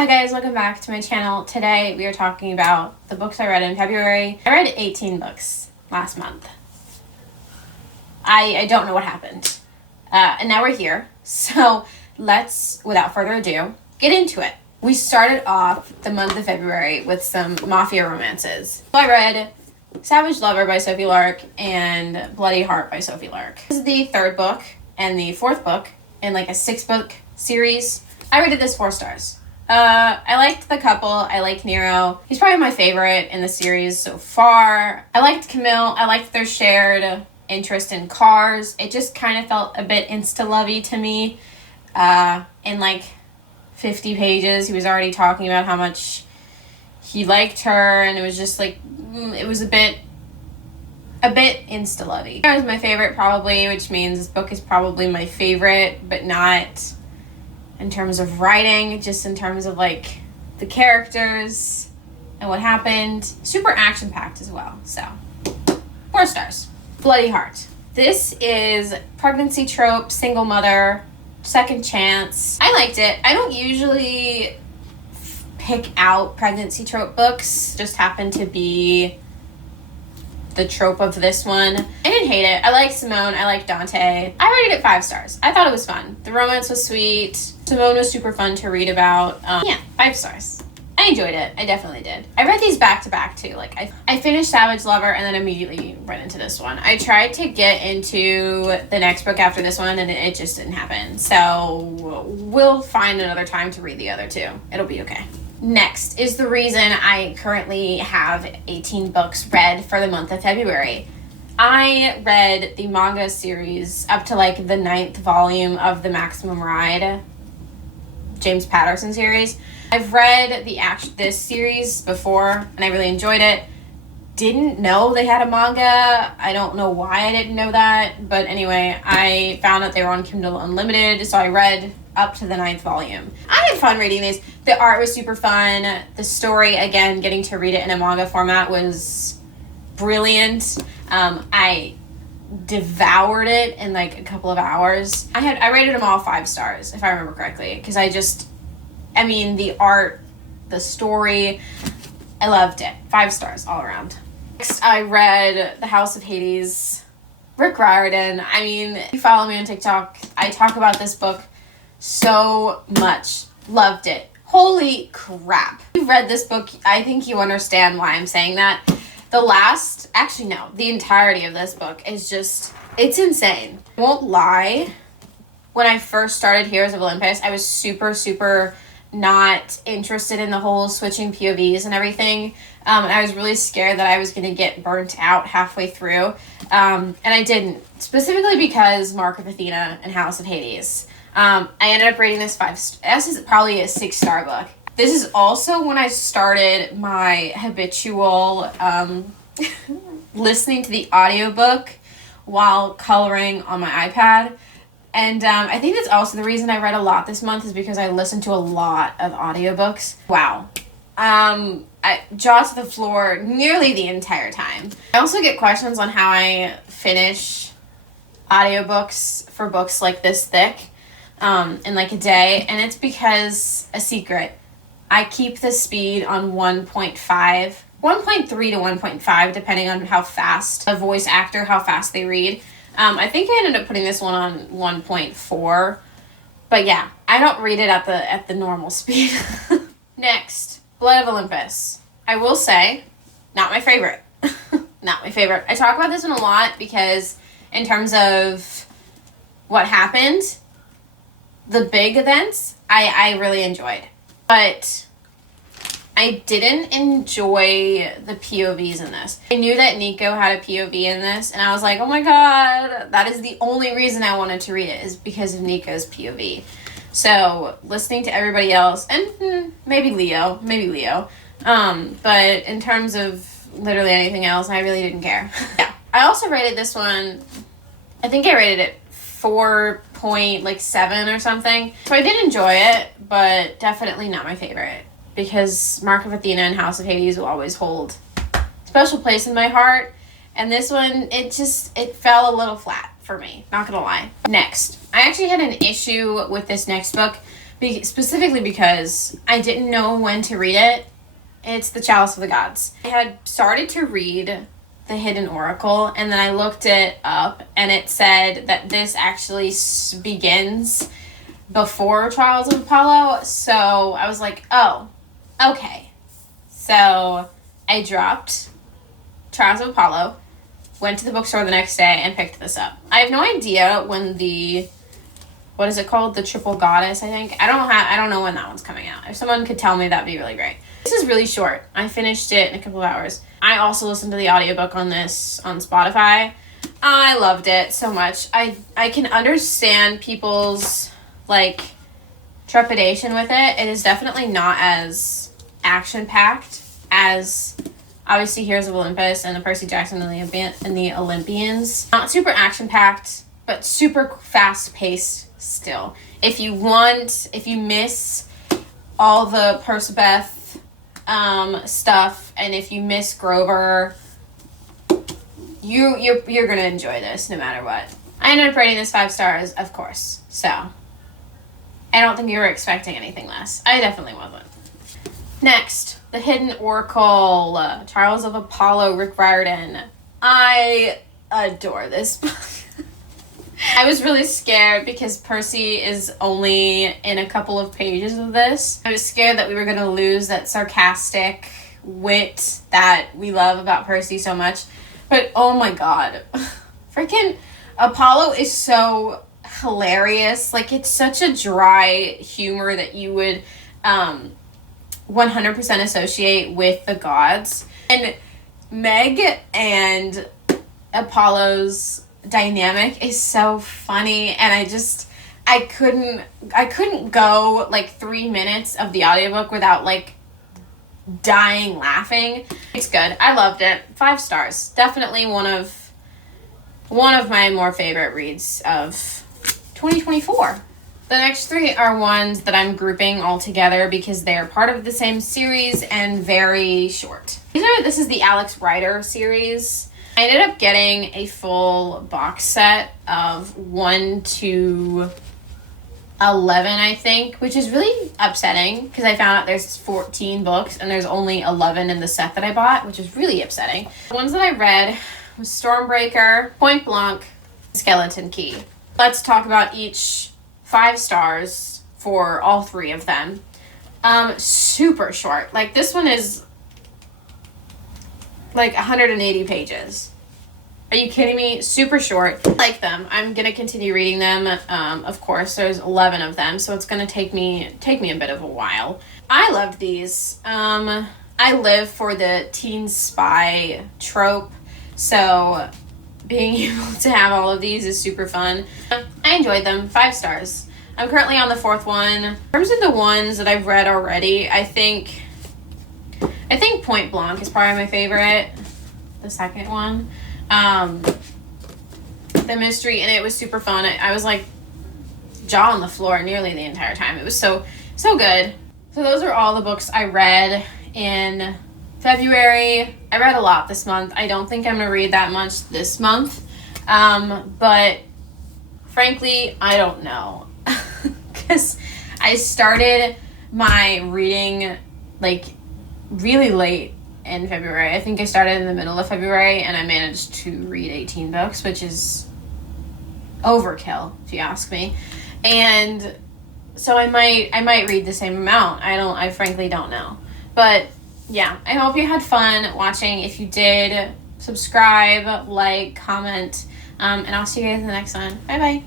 Hi guys, welcome back to my channel. Today we are talking about the books I read in February. I read 18 books last month. I don't know what happened. And now we're here. So let's, without further ado, get into it. We started off the month of February with some mafia romances. So I read Savage Lover by Sophie Lark and Bloody Heart by Sophie Lark. This is the third book and the fourth book in like a 6-book series. I rated this 4 stars. I liked the couple. I like Nero. He's probably my favorite in the series so far. I liked Camille. I liked their shared interest in cars. It just kind of felt a bit insta-lovey to me. In like 50 pages, he was already talking about how much he liked her, and it was just like, it was a bit insta-lovey. Nero was my favorite probably, which means this book is probably my favorite, but not in terms of writing, just in terms of like the characters and what happened. Super action-packed as well. So 4 stars. Bloody Heart. This is pregnancy trope, single mother, second chance. I liked it. I don't usually pick out pregnancy trope books. Just happened to be the trope of this one. I didn't hate it. I like Simone. I like Dante. I rated it 5 stars. I thought it was fun. The romance was sweet. Simone was super fun to read about. Yeah, 5 stars. I enjoyed it. I definitely did. I read these back to back too. Like I finished Savage Lover and then immediately went into this one. I tried to get into the next book after this one and it just didn't happen. So we'll find another time to read the other 2. It'll be okay. Next is the reason I currently have 18 books read for the month of February. I read the manga series up to like the 9th volume of the Maximum Ride James Patterson series. I've read this series before and I really enjoyed it. Didn't know they had a manga. I don't know why I didn't know that, but anyway, I found out they were on Kindle Unlimited, so I read up to the 9th volume. I had fun reading these. The art was super fun. The story, again, getting to read it in a manga format was brilliant. I devoured it in like a couple of hours. I rated them all 5 stars, if I remember correctly, because the art, the story, I loved it. 5 stars all around. Next, I read The House of Hades, Rick Riordan. If you follow me on TikTok, I talk about this book so much. Loved it. Holy crap. If you've read this book, I think you understand why I'm saying that. The entirety of this book is just, it's insane. I won't lie. When I first started Heroes of Olympus, I was super not interested in the whole switching POVs and everything. And I was really scared that I was going to get burnt out halfway through. And I didn't, specifically because Mark of Athena and House of Hades. I ended up rating this 5 stars. This is probably a 6-star book. This is also when I started my habitual listening to the audiobook while coloring on my iPad. And I think that's also the reason I read a lot this month is because I listened to a lot of audiobooks. Wow. Jaw to the floor nearly the entire time. I also get questions on how I finish audiobooks for books like this thick in like a day. And it's because, a secret, I keep the speed on 1.3 to 1.5, depending on how fast a voice actor, how fast they read. I think I ended up putting this one on 1.4, but yeah, I don't read it at the normal speed. Next, Blood of Olympus. I will say, not my favorite. Not my favorite. I talk about this one a lot because in terms of what happened, the big events, I really enjoyed. But I didn't enjoy the POVs in this. I knew that Nico had a POV in this, and I was like, oh my god, that is the only reason I wanted to read it, is because of Nico's POV. So, listening to everybody else, and maybe Leo, but in terms of literally anything else, I really didn't care. Yeah. I also rated this one, I think I rated it 4.7 or something. So I did enjoy it, but definitely not my favorite. Because Mark of Athena and House of Hades will always hold a special place in my heart. And this one, it fell a little flat for me, not gonna lie. Next, I actually had an issue with this next book specifically because I didn't know when to read it. It's The Chalice of the Gods. I had started to read The Hidden Oracle, and then I looked it up, and it said that this actually begins before Trials of Apollo, so I was like, oh, okay. So I dropped Trials of Apollo, went to the bookstore the next day, and picked this up. I have no idea when what is it called? The Triple Goddess, I think. I don't know when that one's coming out. If someone could tell me, that'd be really great. This is really short. I finished it in a couple of hours. I also listened to the audiobook on this on Spotify. I loved it so much. I can understand people's, like, trepidation with it. It is definitely not as action-packed as, obviously, Heroes of Olympus and the Percy Jackson and the Olympians. Not super action-packed, but super fast-paced still. If you miss all the Persebeth stuff, and if you miss Grover, you're gonna enjoy this no matter what. I ended up rating this 5 stars, of course. So I don't think you were expecting anything less. I definitely wasn't. Next, The Hidden Oracle, Trials of Apollo, Rick Riordan. I adore this book. I was really scared because Percy is only in a couple of pages of this. I was scared that we were going to lose that sarcastic wit that we love about Percy so much. But oh my god. Freaking Apollo is so hilarious. Like, it's such a dry humor that you would 100% associate with the gods. And Meg and Apollo's dynamic is so funny, and I couldn't go like 3 minutes of the audiobook without like dying laughing. It's good. I loved it. 5 stars. Definitely one of my more favorite reads of 2024. The next 3 are ones that I'm grouping all together because they're part of the same series and very short. This is the Alex Rider series. I ended up getting a full box set of 1 to 11, I think, which is really upsetting because I found out there's 14 books and there's only 11 in the set that I bought, which is really upsetting. The ones that I read was Stormbreaker, Point Blanc, Skeleton Key. Let's talk about each 5 stars for all 3 of them. Super short. Like, this one is like 180 pages. Are you kidding me? Super short. I like them. I'm gonna continue reading them. Of course, there's 11 of them, so it's gonna take me a bit of a while. I loved these. I live for the teen spy trope, so being able to have all of these is super fun. I enjoyed them. 5 stars. I'm currently on the 4th one. In terms of the ones that I've read already, I think Point Blanc is probably my favorite. The second one. The mystery in it was super fun. I was like jaw on the floor nearly the entire time. It was so good. So those are all the books I read in February. I read a lot this month. I don't think I'm gonna read that much this month. But frankly, I don't know. Because I started my reading like really late in February. I think I started in the middle of February and I managed to read 18 books, which is overkill if you ask me. And so I might read the same amount. I frankly don't know. But yeah, I hope you had fun watching. If you did, subscribe, like, comment, and I'll see you guys in the next one. Bye bye.